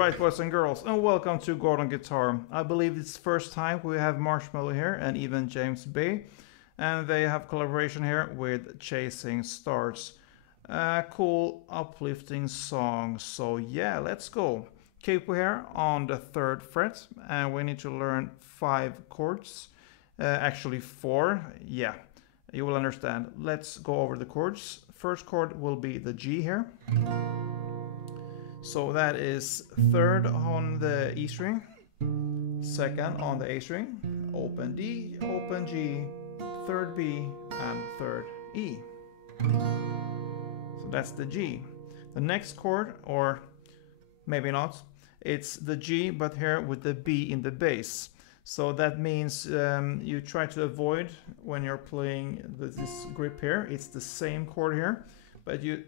Alright, boys and girls, and welcome to Gordon Guitar. I believe it's the first time we have Marshmello here and even James Bay. And they have collaboration here with Chasing Stars. Cool, uplifting song. So yeah, let's go. Keep here on the 3rd fret, and we need to learn 5 chords. Actually 4, yeah, you will understand. Let's go over the chords. First chord will be the G here. So that is 3rd on the E string, 2nd on the A string, open D, open G, 3rd B, and 3rd E. So that's the G. The next chord, or maybe not, it's the G, but here with the B in the bass. So that means you try to avoid, when you're playing this grip here, it's the same chord here, but you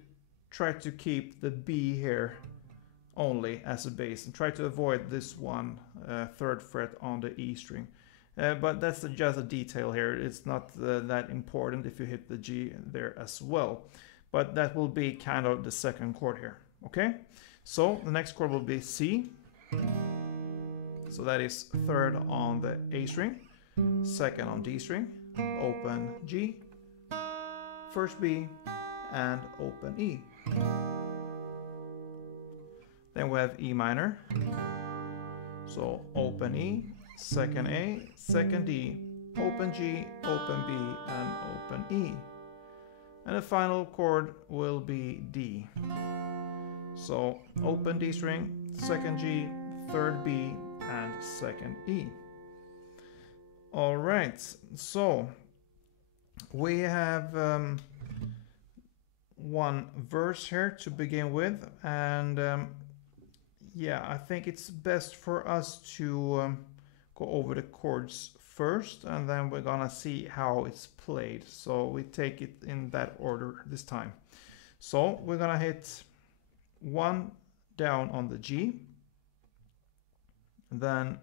try to keep the B here only as a bass and try to avoid this one 3rd fret on the E string. But that's just a detail here. It's not that important if you hit the G there as well. But that will be kind of the 2nd chord here. Okay? So the next chord will be C. So that is 3rd on the A string, 2nd on D string, open G, 1st B, and open E. Then we have E minor. So open E, 2nd A, 2nd D, open G, open B, and open E. And the final chord will be D. So open D string, 2nd G, 3rd B, and 2nd E. Alright, so we have one verse here to begin with, and yeah, I think it's best for us to go over the chords first, and then we're gonna see how it's played. So we take it in that order this time. So we're gonna hit 1 down on the G, then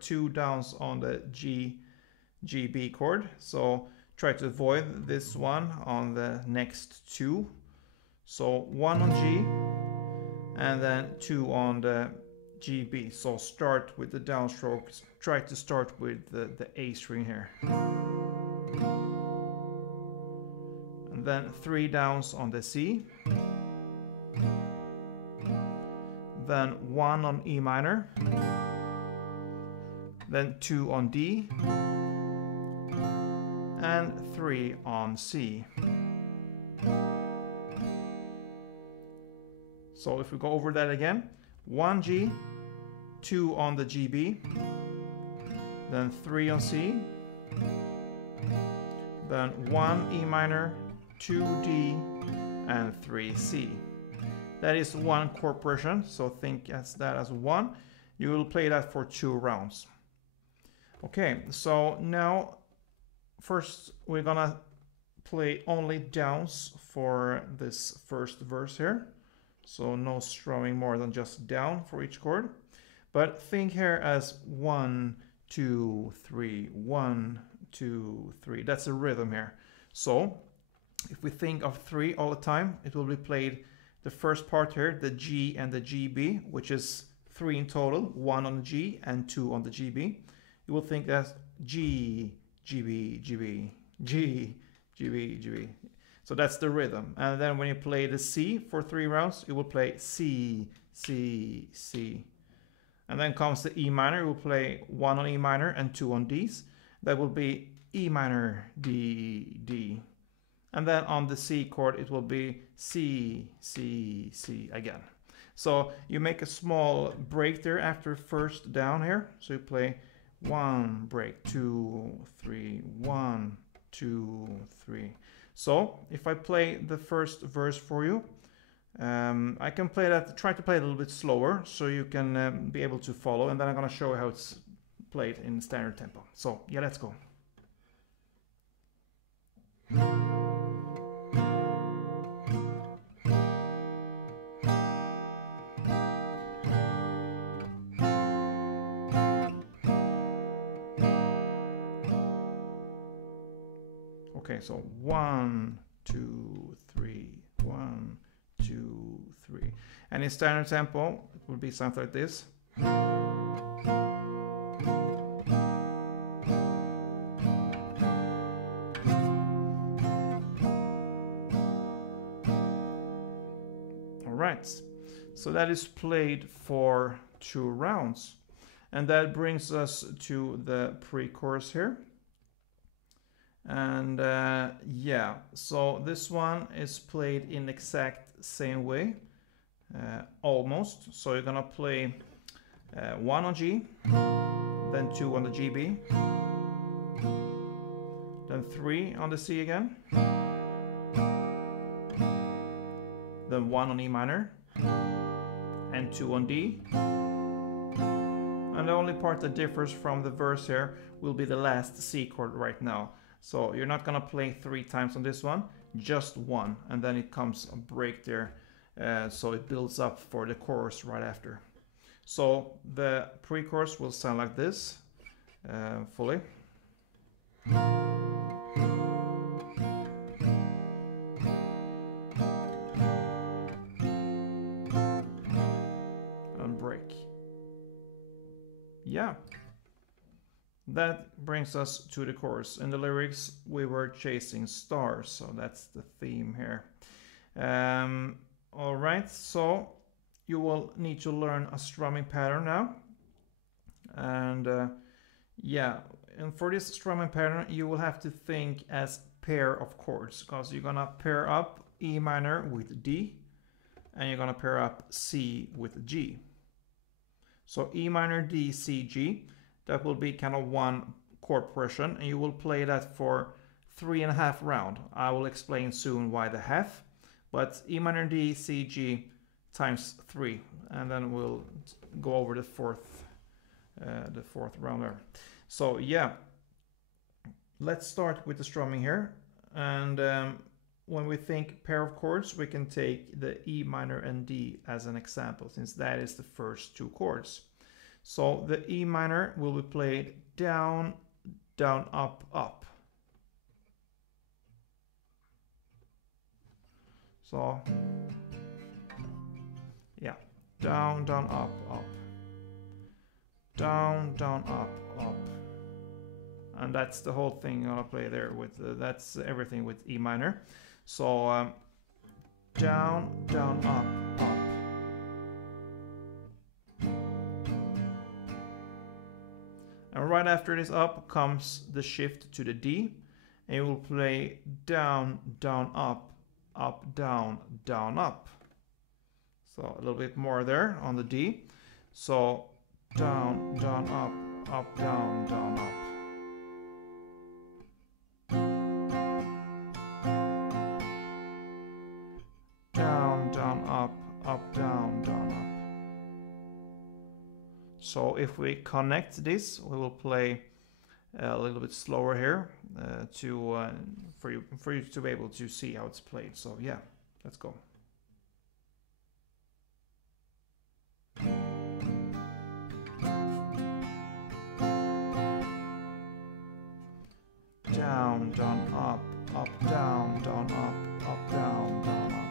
2 downs on the G-B chord. So try to avoid this one on the next 2. So 1 on G, and then 2 on the GB. So start with the downstrokes. Try to start with the A string here. And then 3 downs on the C. Then 1 on E minor. Then 2 on D. And 3 on C. So if we go over that again, 1 G, 2 on the GB, then 3 on C, then 1 E minor, 2 D, and 3 C. That is 1 chord progression, so think as that as 1. You will play that for 2 rounds. Okay, so now first we're gonna play only downs for this first verse here. So no strumming more than just down for each chord. But think here as 1, 2, 3, 1, 2, 3. That's a rhythm here. So if we think of 3 all the time, it will be played the first part here, the G and the GB, which is 3 in total, 1 on the G and 2 on the GB. You will think as G, GB, GB, G, GB, GB. So that's the rhythm. And then when you play the C for 3 rounds, you will play C, C, C. And then comes the E minor. You will play 1 on E minor and 2 on Ds. That will be E minor, D, D. And then on the C chord, it will be C, C, C again. So you make a small break there after first down here. So you play 1, break, 2, 3, 1, 2, 3. So if I play the first verse for you, I can play that, try to play it a little bit slower so you can be able to follow, and then I'm going to show you how it's played in standard tempo. So yeah, let's go. Okay, so 1, 2, 3, 1, 2, 3. And in standard tempo, it will be something like this. Alright, so that is played for 2 rounds. And that brings us to the pre-chorus here. And yeah, so this one is played in exact same way, almost. So you're gonna play 1 on G, then 2 on the GB, then 3 on the C again, then 1 on E minor, and 2 on D. And the only part that differs from the verse here will be the last C chord right now. So you're not gonna play 3 times on this one, just 1, and then it comes a break there, so it builds up for the chorus right after. So the pre-chorus will sound like this, fully. And break. Yeah. That brings us to the chorus. In the lyrics, we were chasing stars, so that's the theme here. All right, so you will need to learn a strumming pattern now. And yeah, and for this strumming pattern, you will have to think as pair of chords, because you're gonna pair up E minor with D, and you're gonna pair up C with G. So E minor, D, C, G. That will be kind of one chord progression, and you will play that for 3.5 rounds. I will explain soon why the half, but E minor, D, C, G times 3, and then we'll go over the fourth round there. So yeah, let's start with the strumming here, and when we think pair of chords, we can take the E minor and D as an example, since that is the first 2 chords. So the E minor will be played down, down, up, up. So yeah, down, down, up, up. Down, down, up, up. And that's the whole thing I'm gonna play there with, that's everything with E minor. So down, down, up, up. And right after this up comes the shift to the D, and you will play down, down, up, down, down, up. So a little bit more there on the D. So down, down, up, down, down, up. Down, down, up, down, down, up. So if we connect this, we will play a little bit slower here for you to be able to see how it's played. So yeah, let's go. Down, down, up, down, down, up, down, down, up.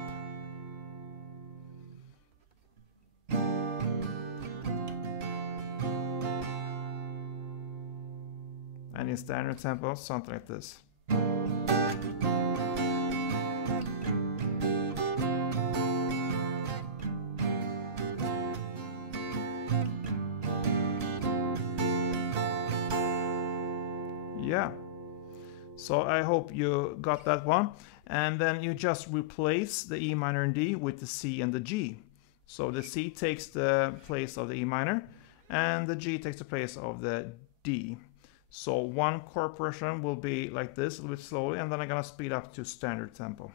And in standard tempo, something like this. Yeah. So I hope you got that one. And then you just replace the E minor and D with the C and the G. So the C takes the place of the E minor, and the G takes the place of the D. So one chord progression will be like this, a little bit slowly, and then I'm gonna speed up to standard tempo.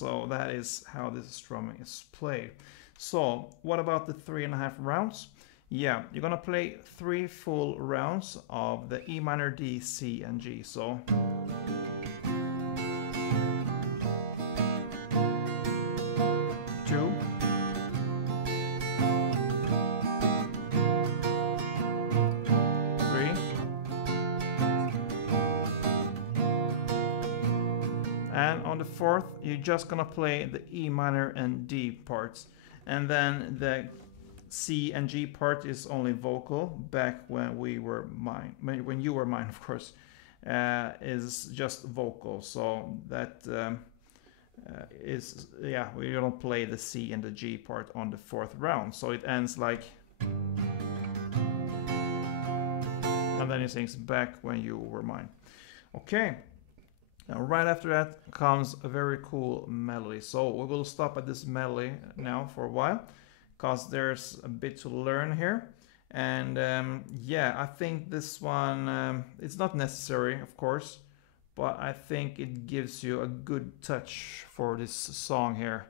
So that is how this strumming is played. So what about the 3.5 rounds? Yeah, you're gonna play 3 full rounds of the E minor, D, C, and G. So 2, 3, and on the 4th, you're just gonna play the E minor and D parts, and then the C and G part is only vocal. Back when we were mine, when you were mine, of course, is just vocal. So that is, yeah, we don't play the C and the G part on the 4th round. So it ends like, and then he sings Back When You Were Mine. Okay. Now, right after that comes a very cool melody. So we will stop at this melody now for a while, because there's a bit to learn here. And yeah, I think this one, it's not necessary, of course, but I think it gives you a good touch for this song here.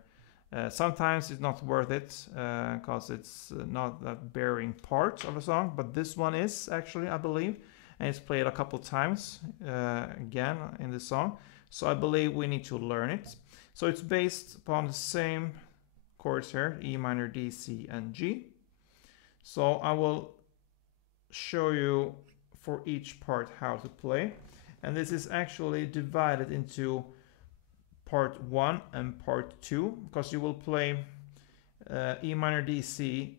Sometimes it's not worth it, because it's not that bearing part of a song, but this one is actually, I believe, and it's played a couple times again in the song. So I believe we need to learn it. So it's based upon the same chords here, E minor, D, C, and G. So I will show you for each part how to play. And this is actually divided into part 1 and part 2, because you will play E minor, D, C,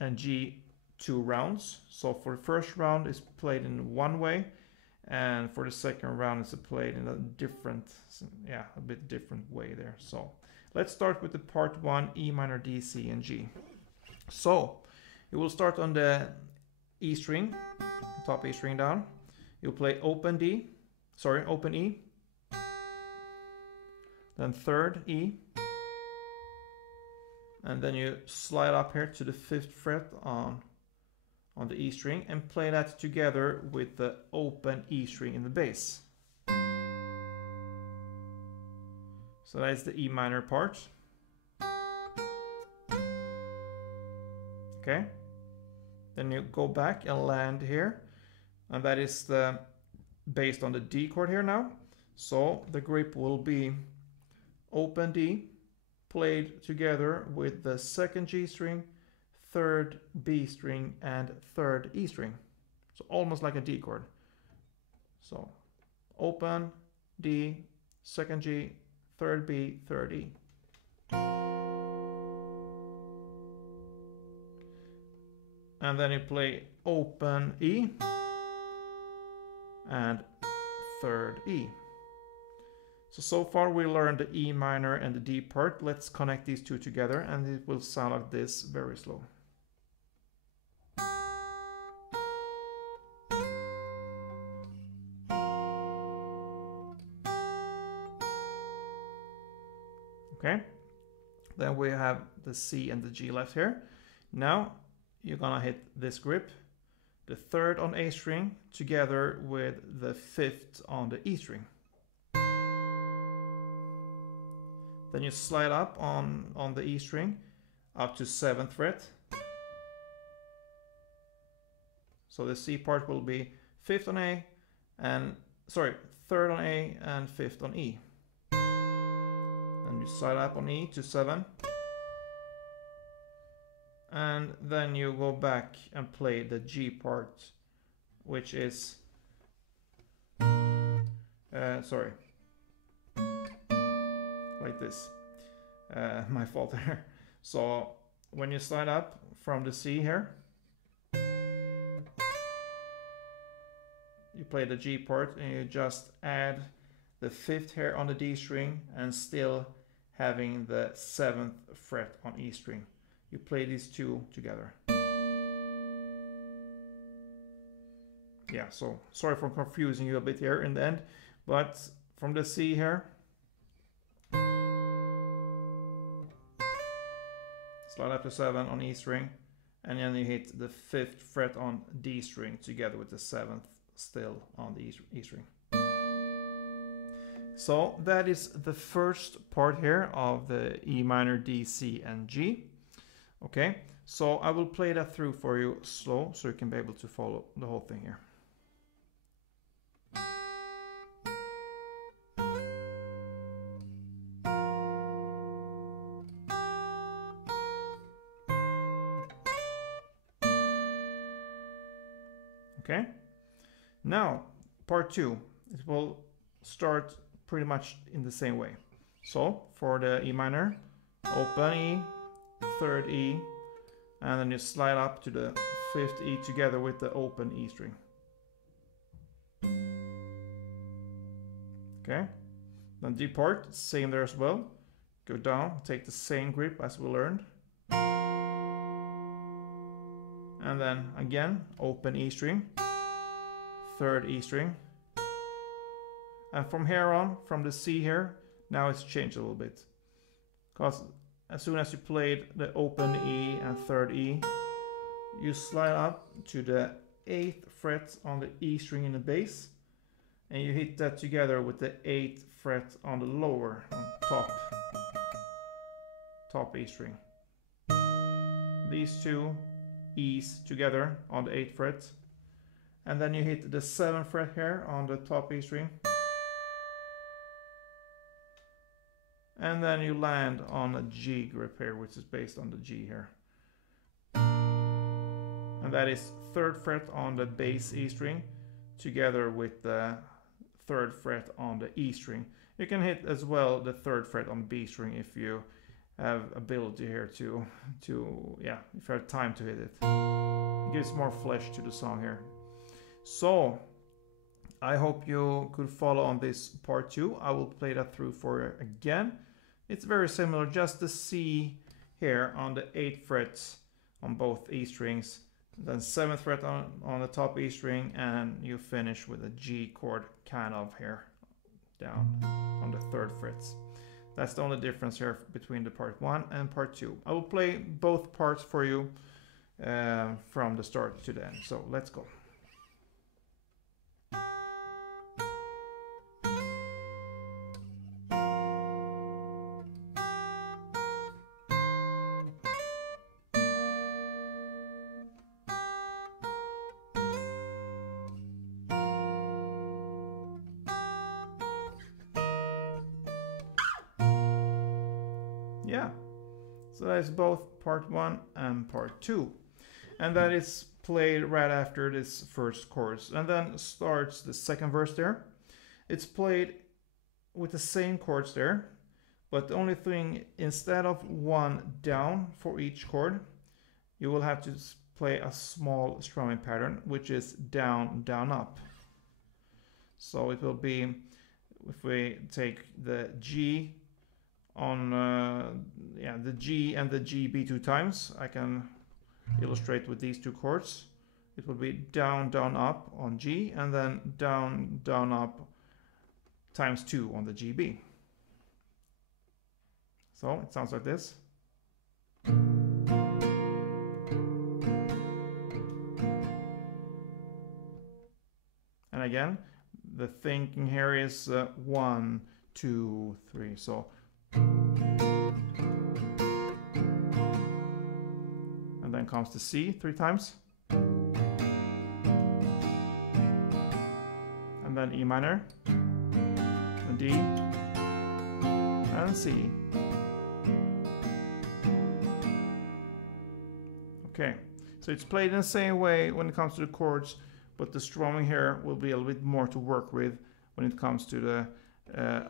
and G 2 rounds. So for the first round it's played in one way, and for the second round it's played in a different, yeah, a bit different way there. So let's start with the part 1, E minor, D, C, and G. So you will start on the E string, top E string down. You'll play open D, sorry, open E, then 3rd E, and then you slide up here to the 5th fret on the E string and play that together with the open E string in the bass. So that is the E minor part. Okay, then you go back and land here, and that is the based on the D chord here now. So the grip will be open D played together with the 2nd G string, 3rd B string, and 3rd E string. So almost like a D chord. So open D, 2nd G, 3rd B, 3rd E. And then you play open E and 3rd E. So far we learned the E minor and the D part. Let's connect these two together and it will sound like this, very slow. Okay, then we have the C and the G left here. Now you're gonna hit this grip, the 3rd on A string together with the 5th on the E string. Then you slide up on the E string up to 7th fret. So the C part will be 5th on A and, sorry, 3rd on A and 5th on E. Then you slide up on E to 7. And then you go back and play the G part, which is, sorry, like this. My fault there. So when you slide up from the C here, you play the G part and you just add the 5th here on the D string and still having the 7th fret on E string. You play these two together. Yeah, so sorry for confusing you a bit here in the end, but from the C here, slide up to 7 on E string, and then you hit the 5th fret on D string together with the 7th still on the E string. So that is the first part here of the E minor, D, C, and G. Okay, so I will play that through for you slow so you can be able to follow the whole thing here. Okay, now part 2, it will start pretty much in the same way. So for the E minor, open E, 3rd E, and then you slide up to the 5th E together with the open E string. Okay, then D part, same there as well. Go down, take the same grip as we learned. And then again, open E string, 3rd E string. And from here on, from the C here, now it's changed a little bit. Because as soon as you played the open E and 3rd E, you slide up to the 8th fret on the E string in the bass, and you hit that together with the 8th fret on the lower, on top E string. These two E's together on the 8th fret, and then you hit the 7th fret here on the top E string, and then you land on a G grip here, which is based on the G here, and that is 3rd fret on the bass E string together with the 3rd fret on the E string. You can hit as well the 3rd fret on the B string if you have ability here to yeah, if you have time to hit it. It gives more flesh to the song here. So I hope you could follow on this part 2. I will play that through for you again. It's very similar, just the C here on the 8th fret on both E strings, then 7th fret on the top E string, and you finish with a G chord kind of here down on the 3rd frets. That's the only difference here between the part 1 and part 2. I will play both parts for you from the start to the end. So let's go. Yeah, so that is both part 1 and part 2, and that is played right after this first chorus, and then starts the second verse there. It's played with the same chords there, but the only thing, instead of 1 down for each chord, you will have to play a small strumming pattern, which is down, down, up. So it will be, if we take the G on yeah, the G and the GB 2 times, I can illustrate with these two chords. It will be down, down, up on G, and then down, down, up times 2 on the GB. So it sounds like this. And again, the thinking here is 1, 2, 3. So and then comes the C 3 times, and then E minor, and D, and C. Okay, so it's played in the same way when it comes to the chords, but the strumming here will be a little bit more to work with when it comes to the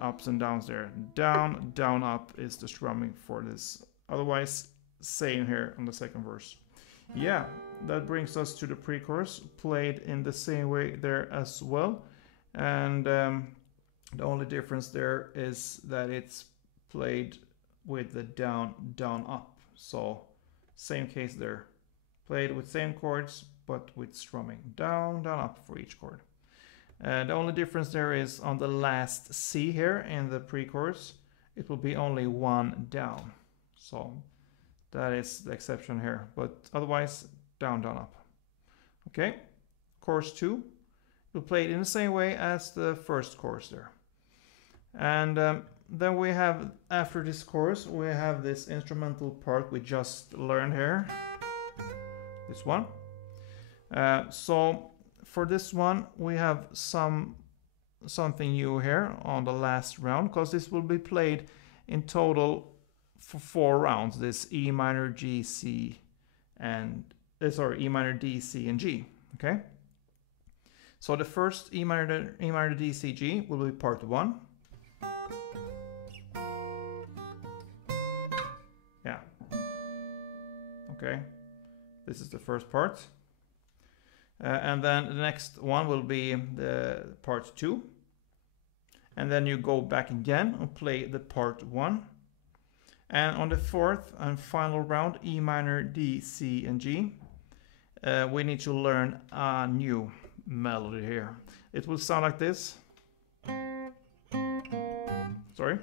ups and downs there. Down, down, up is the strumming for this. Otherwise, same here on the second verse. Yeah, that brings us to the pre-chorus, played in the same way there as well. And the only difference there is that it's played with the down, down, up. So same case there. Played with same chords, but with strumming down, down, up for each chord. The only difference there is on the last C here in the pre-chorus, it will be only 1 down. So that is the exception here, but otherwise down, down, up. Okay, chorus 2, you'll play it in the same way as the first chorus there. And then we have, after this chorus, we have this instrumental part we just learned here. This one. So for this one, we have something new here on the last round, because this will be played in total for 4 rounds. This E minor, G, C, and E minor, D, C, and G. Okay. So the first E minor, D, C, G will be part 1. Yeah. Okay. This is the first part. And then the next one will be the part 2. And then you go back again and play the part 1. And on the 4th and final round, E minor, D, C, and G, we need to learn a new melody here. It will sound like this. Sorry.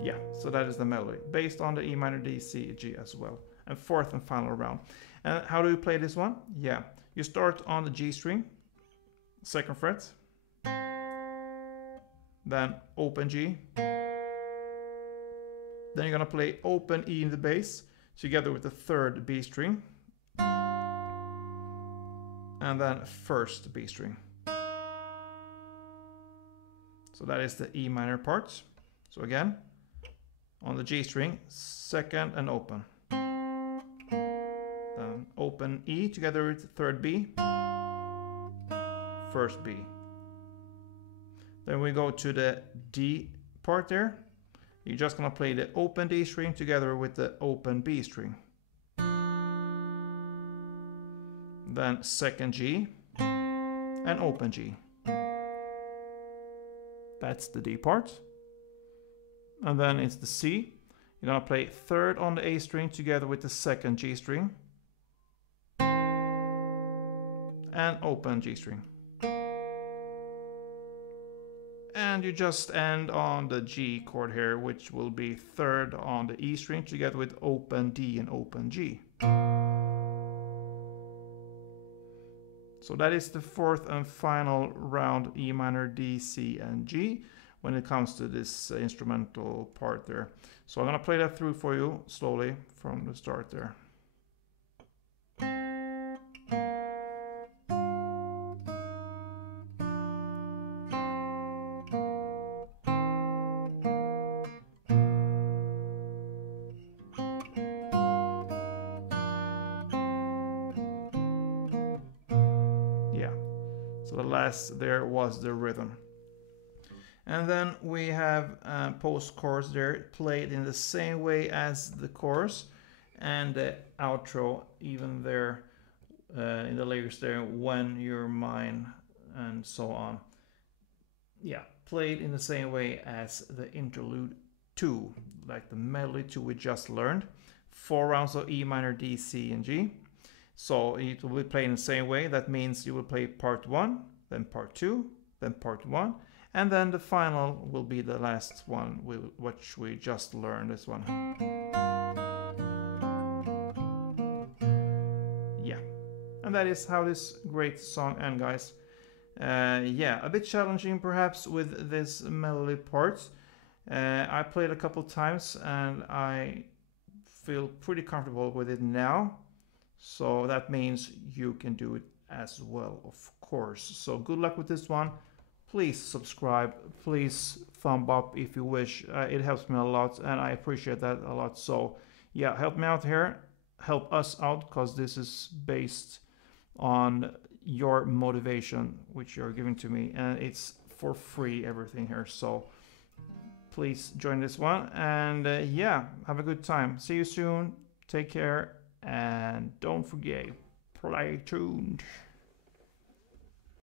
Yeah, so that is the melody, based on the E minor, D, C, G as well. And 4th and final round. And how do you play this one? Yeah, you start on the G string, 2nd fret, then open G. Then you're gonna play open E in the bass together with the 3rd B string, and then 1st B string. So that is the E minor part. So again, on the G string, 2nd and open. Then open E together with 3rd B, 1st B. Then we go to the D part there. You're just gonna play the open D string together with the open B string. Then 2nd G and open G. That's the D part. And then it's the C. You're gonna play 3rd on the A string together with the 2nd G string. And open G string. And you just end on the G chord here, which will be 3rd on the E string together with open D and open G. So that is the 4th and final round, E minor, D, C, and G, when it comes to this instrumental part there. So I'm gonna play that through for you slowly from the start there. So the last there was the rhythm. And then we have post chorus there, played in the same way as the chorus, and the outro even there in the lyrics there, when you're mine, and so on. Yeah, played in the same way as the interlude 2, like the melody 2 we just learned. 4 rounds of E minor, D, C, and G. So it will be played in the same way. That means you will play part 1, then part 2, then part 1, and then the final will be the last one, which we just learned, this one. Yeah, and that is how this great song ends, guys. Yeah, a bit challenging perhaps with this melody part. I played a couple times and I feel pretty comfortable with it now. So that means you can do it as well, of course. So good luck with this one. Please subscribe, please thumb up if you wish. It helps me a lot and I appreciate that a lot. So yeah, help me out here, help us out, because this is based on your motivation which you're giving to me, and it's for free, everything here. So please join this one, and yeah, have a good time. See you soon, take care, and don't forget, play tuned.